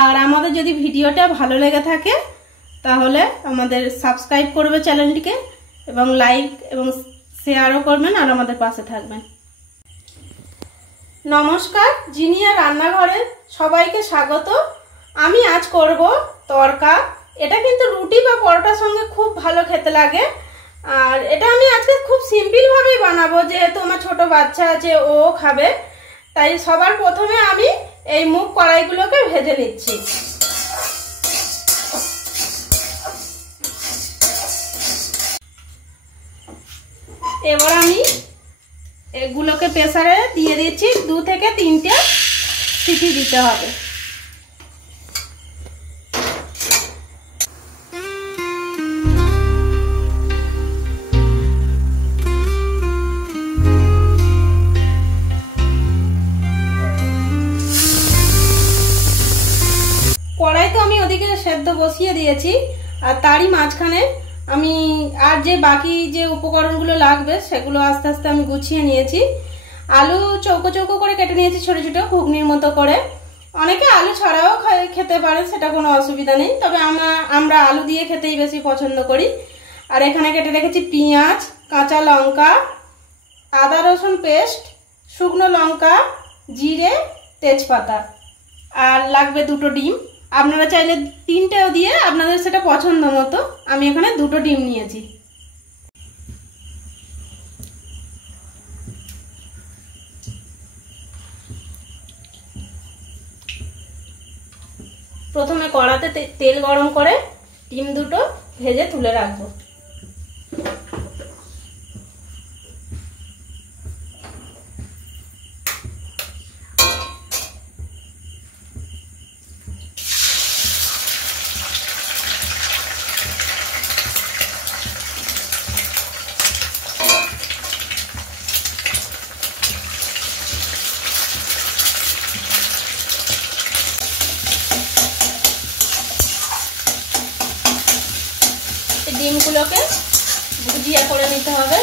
আর আমাদের যদি ভিডিওটা ভালো লেগে থাকে তাহলে আমাদের সাবস্ক্রাইব করবে চ্যানেলটিকে এবং লাইক এবং শেয়ারও করবেন আর আমাদের পাশে থাকবেন। নমস্কার, জিনিয়া রান্নাঘরে সবাইকে স্বাগত। আমি আজ করব তড়কা। এটা কিন্তু রুটি বা পরোটার সঙ্গে খুব ভালো খেতে লাগে। আর এটা আমি আজকে খুব সিম্পল ভাবেই বানাবো, যেহেতু আমার ছোট বাচ্চা আছে, ও খাবে। তাই সবার প্রথমে আমি এই মুগ কড়াইগুলোকে ভেজে নিচ্ছি। এবার আমি এগুলোকে প্রেসারে দিয়ে দিচ্ছি। 2 থেকে 3টে সিটি দিতে হবে। কড়াই তো আমি ওদিকে সেদ্ধ বসিয়ে দিয়েছি, আর তারই মাঝখানে আমি আর যে বাকি যে উপকরণগুলো লাগবে সেগুলো আস্তে আস্তে আমি গুছিয়ে নিয়েছি। আলু চৌকো চৌকো করে কেটে নিয়েছি, ছোট ছোট ঘুগনির মতো করে। অনেকে আলু ছাড়াও খেতে পারে, সেটা কোনো অসুবিধা নেই, তবে আমরা আলু দিয়ে খেতেই বেশি পছন্দ করি। আর এখানে কেটে রেখেছি পেঁয়াজ, কাঁচা লঙ্কা, আদা রসুন পেস্ট, শুকনো লঙ্কা, জিরে, তেজপাতা, আর লাগবে 2টো ডিম। আপনারা চাইলে 3টেও দিয়ে আপনাদের সেটা পছন্দ মতো। আমি এখানে 2টো ডিম নিয়েছি। প্রথমে কড়াতে তেল গরম করে ডিম 2টো ভেজে তুলে রাখবো। ডিমগুলোকে ভুজিয়া করে নিতে হবে।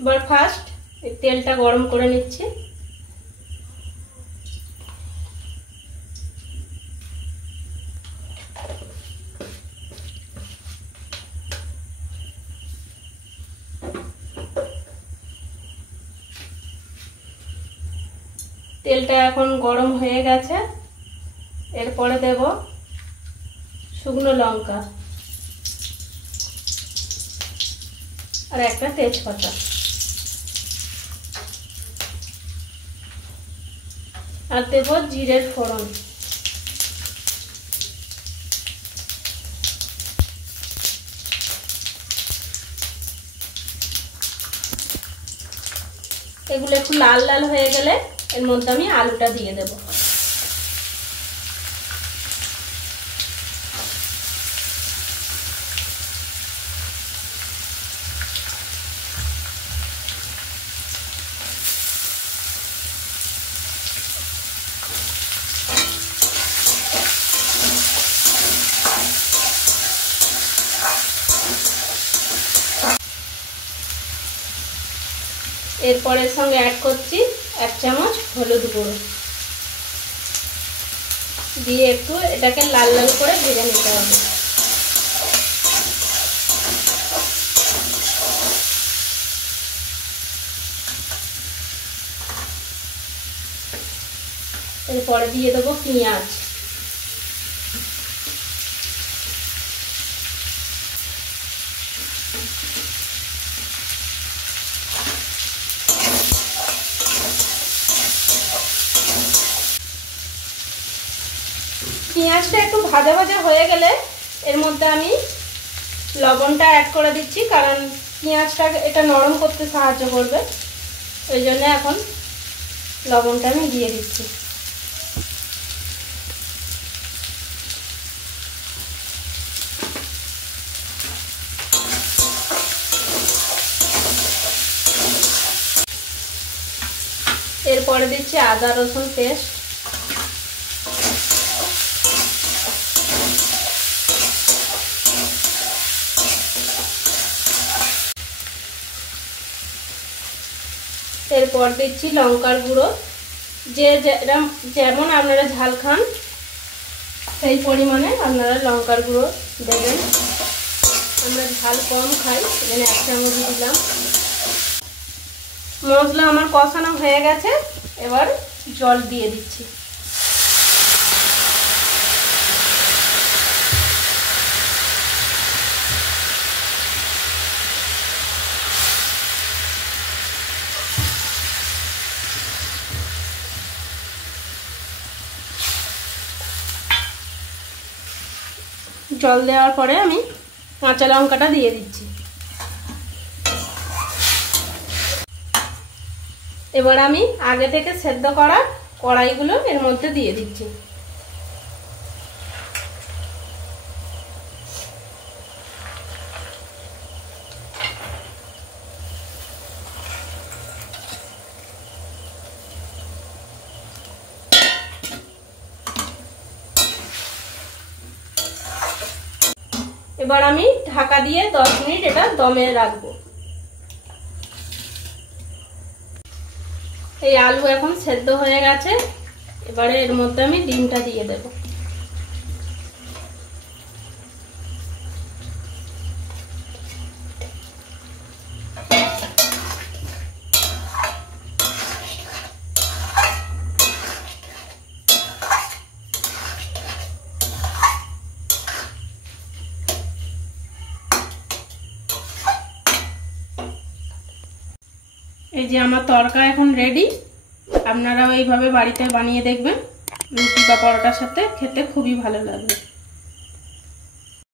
এবার ফার্স্ট তেলটা গরম করে নিচ্ছি। তেলটা এখন গরম হয়ে গেছে। এরপরে দেব শুকনো লঙ্কা আর একটা তেজপাতা, আর দেব জিরের ফোড়ন। এগুলো একটু লাল লাল হয়ে গেলে এর মধ্যে আমি আলুটা দিয়ে দেব। এরপর এর সঙ্গে অ্যাড করছি 1 চামচ হলুদ গুঁড়ো দিয়ে একটু এটাকে লাল লাল করে ভেজে নিতে হবে। এরপরে দিয়ে দেবো পেঁয়াজ। পেঁয়াজটা একটু ভাজা ভাজা হয়ে গেলে এর মধ্যে আমি লবণটা অ্যাড করে দিচ্ছি, কারণ পেঁয়াজটা এটা নরম করতে সাহায্য করবে। ওই জন্য এখন লবণটা আমি দিয়ে দিচ্ছি। এরপরে দিচ্ছি আদা রসুন পেস্ট, এরপর দিচ্ছি লঙ্কার গুঁড়ো। যেমন আপনারা ঝাল খান সেই পরিমাণে আপনারা লঙ্কার গুঁড়ো দেবেন। আমরা ঝাল কম খাই, এখানে 1 চামচ দিলাম। মশলা আমার কষানো হয়ে গেছে, এবার জল দিয়ে দিচ্ছি। জল দেওয়ার পরে আমি কাঁচা লঙ্কাটা দিয়ে দিচ্ছি। এবার আমি আগে থেকে সেদ্ধ করা কড়াইগুলো এর মধ্যে দিয়ে দিচ্ছি। এবার আমি ঢাকা দিয়ে 10 মিনিট এটা দমে রাখবো। এই আলু এখন সেদ্ধ হয়ে গেছে, এবারে এর মধ্যে আমি ডিমটা দিয়ে দেব। এই যে আমার তরকা এখন রেডি। আপনারাও এইভাবে বাড়িতে বানিয়ে দেখবেন, রুটি বা পরোটার সাথে খেতে খুবই ভালো লাগবে।